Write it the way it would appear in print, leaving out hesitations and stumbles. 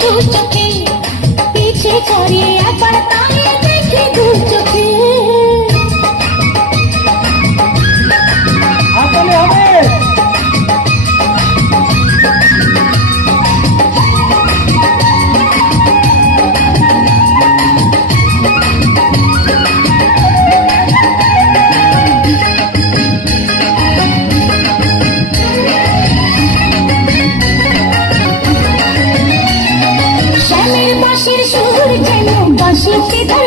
দু চোখে, পিছে করে একবার তাই দেখি দু চোখে। আসলে হবে শ্যামের বাঁশির সুর যেন বাঁশিতে